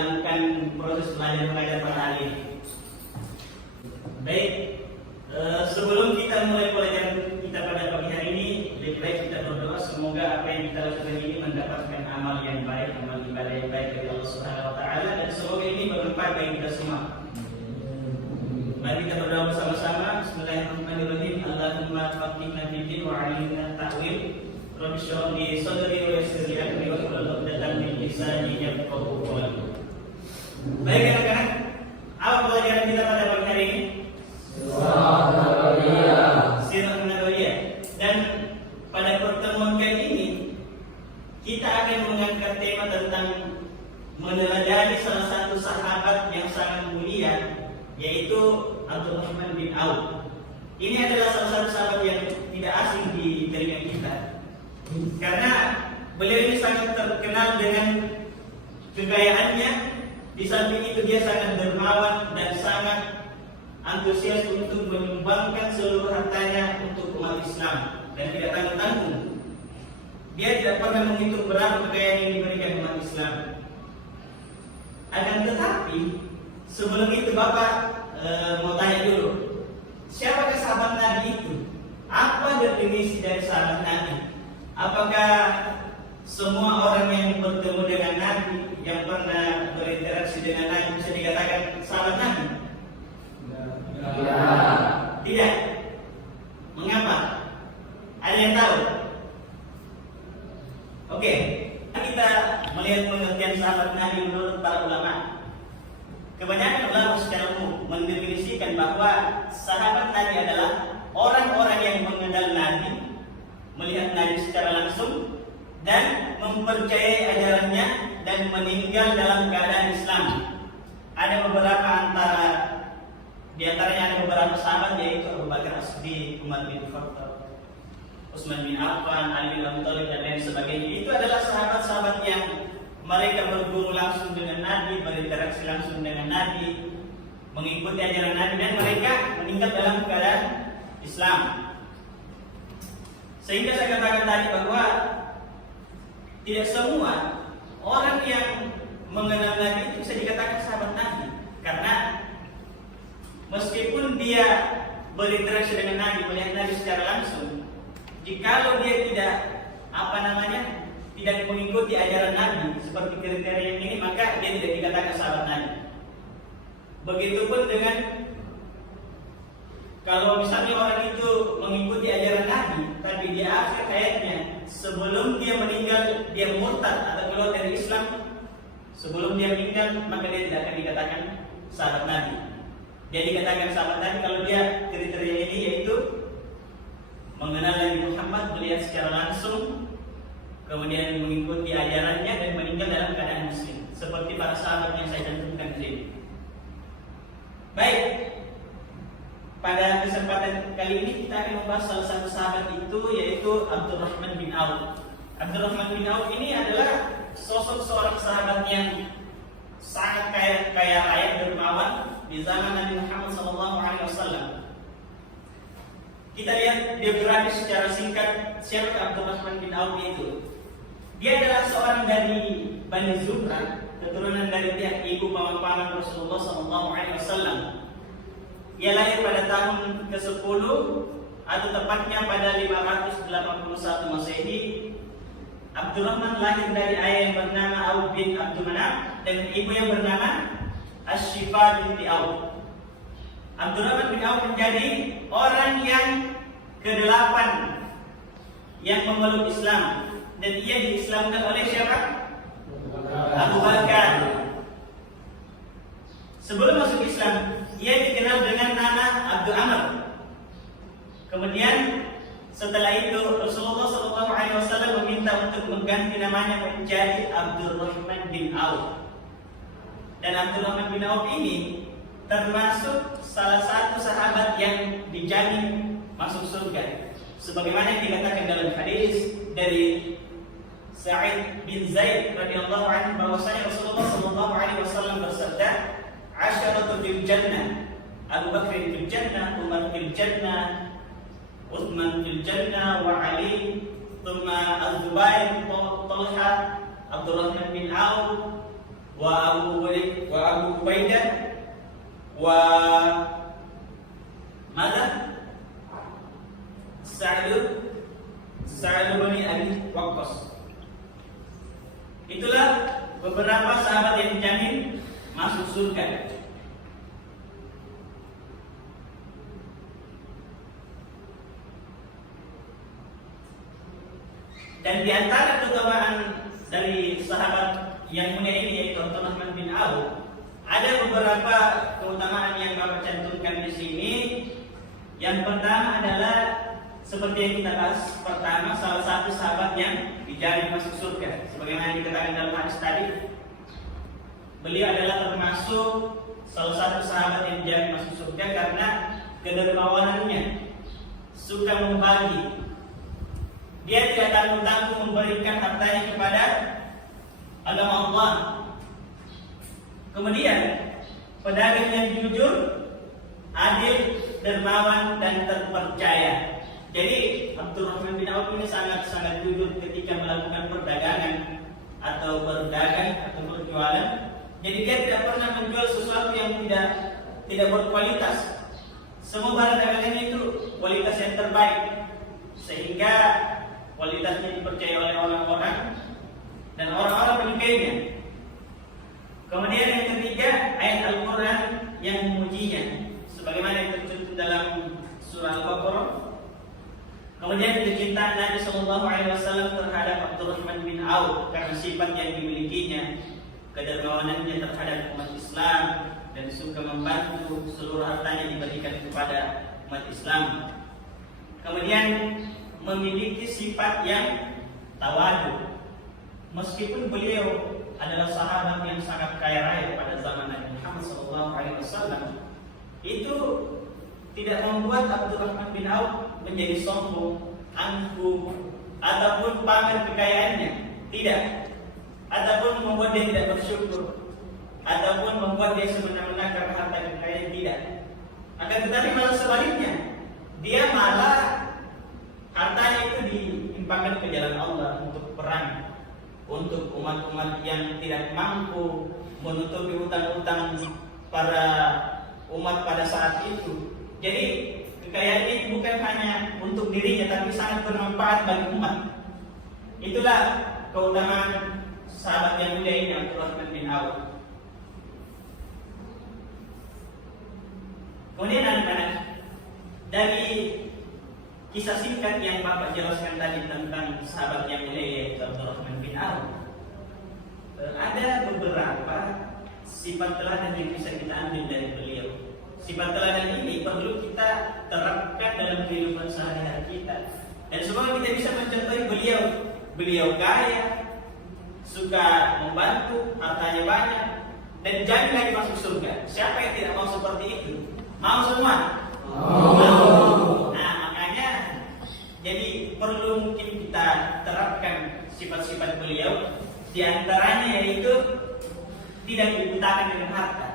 menjalankan proses belajar mengajar pada hari ini. Baik, sebelum kita mulai pelajaran kita pada pagi hari ini, lebih baik kita berdoa semoga apa yang kita lakukan ini mendapatkan amal yang baik, amal ibadah yang baik dari Allah Subhanahu Wa Taala, dan semoga ini bermanfaat bagi kita semua. Mari kita berdoa bersama-sama. Bismillahirrahmanirrahim. Allahumma faqihna fid din wa 'allimna ta'wil. Rabbi shrah li sadri wa yassir li amri wahlul 'uqdatam min lisani yafqahu qawli. Baik anak-anak, apa pelajaran kita pada pagi hari ini? Sirah Nabawiyah. Dan pada pertemuan kali ini kita akan mengangkat tema tentang meneladani salah satu sahabat yang sangat mulia, yaitu Abdurrahman bin Auf. Ini adalah salah satu sahabat yang tidak asing di telinga kita, karena beliau ini sangat terkenal dengan kekayaannya. Di samping itu dia sangat dermawan dan sangat antusias untuk menyumbangkan seluruh hartanya untuk umat Islam dan tidak tanggung-tanggung. Dia tidak pernah menghitung berapa kekayaan yang diberikan umat Islam. Akan tetapi sebelum itu Bapak mau tanya dulu, siapakah sahabat Nabi itu? Apa definisi dari sahabat Nabi? Apakah semua orang yang bertemu dengan Nabi, yang pernah berinteraksi dengan Nabi bisa dikatakan sahabat Nabi? Tidak. Mengapa? Ada yang tahu? Oke, kita melihat pengertian sahabat Nabi menurut para ulama. Kebanyakan ulama secara umum mendefinisikan bahwa sahabat Nabi adalah orang-orang yang mengenal Nabi, melihat Nabi secara langsung, dan mempercayai ajarannya dan meninggal dalam keadaan Islam. Ada beberapa di antaranya ada beberapa sahabat, yaitu Abu Bakar As-Siddiq, Umar bin Khattab, Utsman bin Affan, Ali bin Abi Thalib, dan lain sebagainya. Itu adalah sahabat-sahabat yang mereka berguru langsung dengan Nabi, berinteraksi langsung dengan Nabi, mengikuti ajaran Nabi, dan mereka meninggal dalam keadaan Islam. Sehingga saya katakan tadi bahwa tidak semua orang yang mengenal Nabi itu bisa dikatakan sahabat Nabi, karena meskipun dia berinteraksi dengan Nabi, melihat Nabi secara langsung, jikalau dia tidak tidak mengikuti ajaran Nabi seperti kriteria yang ini, maka dia tidak dikatakan sahabat Nabi. Begitupun dengan kalau misalnya orang itu mengikuti ajaran Nabi, tapi di akhir hayatnya sebelum dia meninggal dia murtad atau keluar dari Islam, sebelum dia meninggal, maka dia tidak akan dikatakan sahabat Nabi. Dia dikatakan sahabat Nabi kalau dia kriteria ini, yaitu mengenal Nabi Muhammad, melihat secara langsung, kemudian mengikuti ajarannya dan meninggal dalam keadaan muslim, seperti para sahabat yang saya cantumkan di sini. Baik, pada kesempatan kali ini kita akan membahas salah satu sahabat itu, yaitu Abdurrahman bin Auf. Abdurrahman bin Auf ini adalah sosok seorang sahabat yang sangat kaya raya, dermawan di zaman Nabi Muhammad SAW. Kita lihat biografi secara singkat siapa Abdurrahman bin Auf itu. Dia adalah seorang dari Bani Zuhra, keturunan dari pihak ibu paman Rasulullah SAW. Ia lahir pada tahun ke-10 atau tepatnya pada 581 Masehi. Abdurrahman lahir dari ayah yang bernama Auf bin Abdul Manaf dan ibu yang bernama Asy-Syifa binti Auf. Abdurrahman bin Auf menjadi orang yang ke-8 yang memeluk Islam, dan ia diislamkan oleh siapa? Abu Bakar. Sebelum masuk Islam, ia dikenal dengan nama Abdul Amr. Kemudian setelah itu Rasulullah SAW meminta untuk mengganti namanya menjadi Abdurrahman bin Auf. Dan Abdurrahman bin Auf ini termasuk salah satu sahabat yang dijamin masuk surga, sebagaimana yang dikatakan dalam hadis dari Sa'id bin Zaid radhiyallahu anhu bahwasanya Rasulullah SAW bersabda, "Asharatu fil jannah, Abu Bakr fil jannah, Umar fil jannah, Utsman fil jannah, wa Ali, thumma Az-Zubair, Talha, Abdurrahman bin Auf, wa Abu Ubaidah wa Mada Sa'd bin Abi Waqqas. Itulah beberapa sahabat yang dijamin masuk surga. Dan di antara keutamaan dari sahabat yang mulia ini yaitu Abdurrahman bin Auf, ada beberapa keutamaan yang Bapak cantumkan di sini. Yang pertama adalah seperti yang kita bahas pertama, salah satu sahabat yang dijamin masuk surga. Sebagaimana dikatakan dalam hadis tadi, beliau adalah termasuk salah satu sahabat yang dijamin masuk surga karena kedermawanannya, suka membagi. Dia tidak tanggung-tanggung memberikan hartanya kepada agama Allah. Kemudian pedagang yang jujur, adil, dermawan dan terpercaya. Jadi Abdurrahman bin Auf ini sangat jujur ketika melakukan perdagangan atau berdagang atau berjualan. Jadi dia tidak pernah menjual sesuatu yang tidak berkualitas. Semua barang dagangannya itu kualitas yang terbaik, sehingga kualitasnya dipercaya oleh orang-orang dan orang-orang menyukainya. Kemudian yang ketiga, ayat Al-Quran yang memujinya, sebagaimana yang tercantum dalam surah Al-Baqarah. Kemudian kecintaan Nabi SAW terhadap Abdurrahman bin Auf karena sifat yang dimilikinya, kedermawanannya terhadap umat Islam dan suka membantu, seluruh hartanya diberikan kepada umat Islam. Kemudian memiliki sifat yang tawadu, meskipun beliau adalah sahabat yang sangat kaya raya pada zaman Nabi Muhammad SAW, itu tidak membuat Abdurrahman bin Auf menjadi sombong, angkuh, ataupun pamer kekayaannya, tidak. Ataupun membuat dia tidak bersyukur, ataupun membuat dia semena-mena karena harta kekayaan, tidak. Akan tetapi malah sebaliknya, dia malah hartanya itu diimpakkan ke jalan Allah untuk perang, untuk umat-umat yang tidak mampu menutupi hutang-hutang para umat pada saat itu. Jadi kekayaan ini bukan hanya untuk dirinya, tapi sangat bermanfaat bagi umat. Itulah keutamaan sahabat yang mulia ini, Abdurrahman bin Auf. Kemudian anak-anak, dari kisah singkat yang Bapak jelaskan tadi tentang sahabat yang mulia yaitu Abdurrahman bin Auf, ada beberapa sifat teladan yang bisa kita ambil dari beliau. Sifat teladan ini perlu kita terapkan dalam kehidupan sehari-hari kita. Dan semoga kita bisa mencontohi beliau. Beliau kaya, suka membantu, hartanya banyak, dan jamin lagi masuk surga. Siapa yang tidak mau seperti itu? Mau semua? Mau. Nah, makanya jadi perlu mungkin kita terapkan sifat-sifat beliau. Di antaranya yaitu tidak dibutakan dengan harta.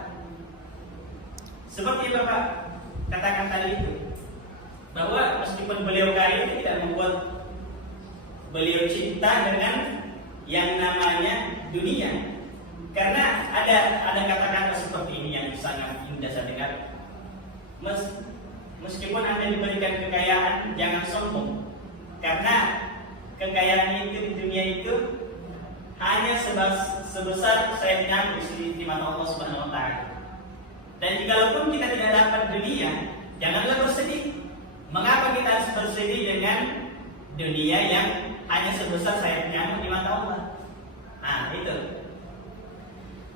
Seperti yang Bapak katakan tadi itu, bahwa meskipun beliau kaya itu tidak membuat beliau cinta dengan yang namanya dunia. Karena ada kata-kata seperti ini yang sangat indah saya dengar. Meskipun Anda diberikan kekayaan, jangan sombong. Karena kekayaan itu di dunia itu hanya sebesar sayap nyamuk di mata Allah Subhanahu wa taala. Dan jikalaupun kita tidak dapat dunia, janganlah bersedih. Mengapa kita harus bersedih dengan dunia yang hanya sebesar sayap nyamuk di mata Allah? Nah, itu.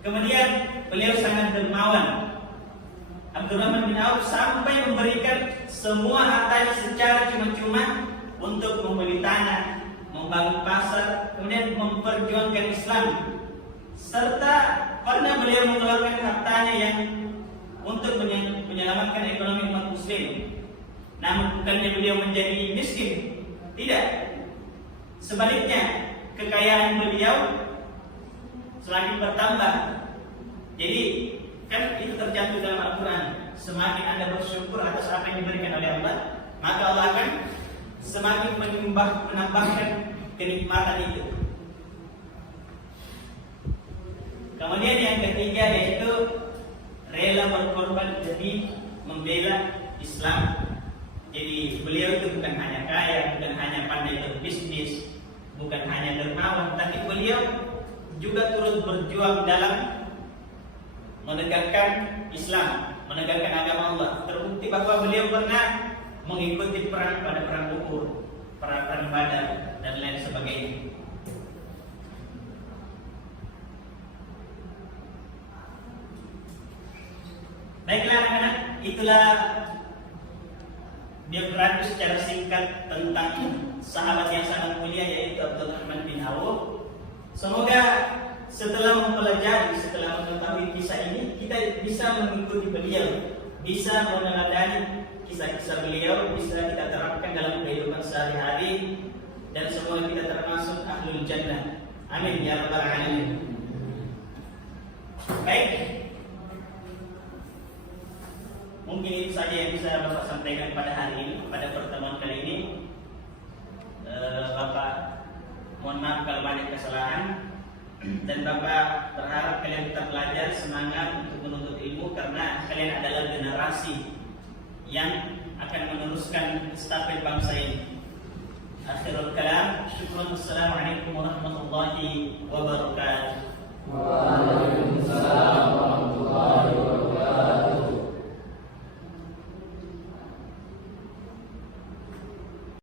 Kemudian beliau sangat dermawan. Abdurrahman bin Auf sampai memberikan semua hartanya secara cuma-cuma untuk membeli tanah, membangun pasar, kemudian memperjuangkan Islam. Serta pernah beliau mengeluarkan hartanya yang untuk menyelamatkan ekonomi umat muslim. Namun bukannya beliau menjadi miskin, tidak. Sebaliknya, kekayaan beliau semakin bertambah. Jadi kan itu tercantum dalam Al-Quran. Semakin Anda bersyukur atas apa yang diberikan oleh Allah, maka Allah akan semakin menambahkan kenikmatan itu. Kemudian yang ketiga yaitu rela berkorban demi membela Islam. Jadi beliau itu bukan hanya kaya, bukan hanya pandai berbisnis, bukan hanya dermawan, tapi beliau juga turut berjuang dalam menegakkan Islam, menegakkan agama Allah. Terbukti bahwa beliau pernah mengikuti perang pada perang Uhud, perang Badar dan lain sebagainya. Baiklah anak-anak, itulah biografi secara singkat tentang sahabat yang sangat mulia yaitu Abdurrahman bin Auf. Semoga setelah mempelajari, setelah mengetahui kisah ini, kita bisa mengikuti beliau, bisa meneladani kisah-kisah beliau, bisa kita terapkan dalam kehidupan sehari-hari, dan semoga kita termasuk ahlul jannah. Amin ya rabbal alamin. Baik, mungkin itu saja yang bisa Bapak sampaikan pada hari ini, pada pertemuan kali ini. Bapak mohon maaf kalau banyak kesalahan, dan Bapak berharap kalian tetap belajar, semangat untuk menuntut ilmu, karena kalian adalah generasi yang akan meneruskan estafet bangsa ini. Akhirul kalam, syukur. Assalamualaikum warahmatullahi wabarakatuh.